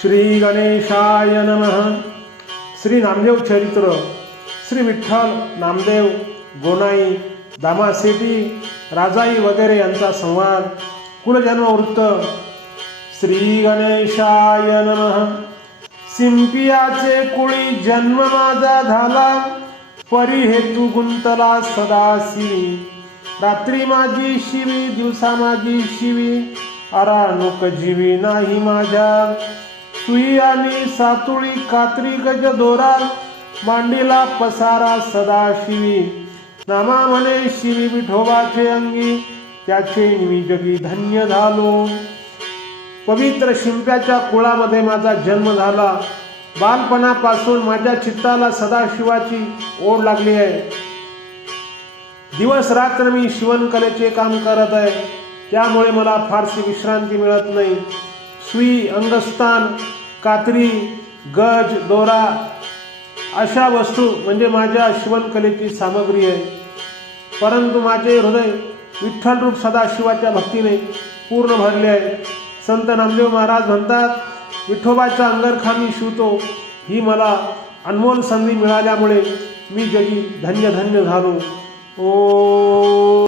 श्री गणेशाय नमः. श्री नामदेव चरित्र श्री विठ्ठल नामदेव गोनाई दामासेटी राजाई वगैरे यांचा संवाद कुलजन्मवृत्त. श्री गणेशाय नमः. सिंपियाचे कुळी जन्म माझा झाला परी हेतू गुंतला सदासी रात्री माझी शिवी दिवसा माझी शिवी अरानुक जीवी नाही माझ्या. सुई आणि सातुळी कात्री गज दोरा मांडीला पसारा सदा शिवी. नामा म्हणे शिवी विठोबाचे अंगी त्याचे मी जगी धन्य झालो. पवित्र शिंप्याच्या कुळामध्ये माझा जन्म झाला. बालपणापासून माझ्या चित्ताला सदाशिवाची ओढ लागली आहे. दिवस रात्र मी शिवणकलेचे काम करत आहे. त्यामुळे मला फारशी विश्रांती मिळत नाही. सुई अंगस्थान कात्री गज दोरा अशा वस्तू म्हणजे माझ्या शिवणकलेची सामग्री आहे. परंतु माझे हृदय विठ्ठलरूप सदाशिवाच्या भक्तीने पूर्ण भरले आहे. संत नामदेव महाराज म्हणतात विठोबाच्या अंगरखानी शिवतो. ही मला अनमोल संधी मिळाल्यामुळे मी जगी धन्य धन्य झालो. ओ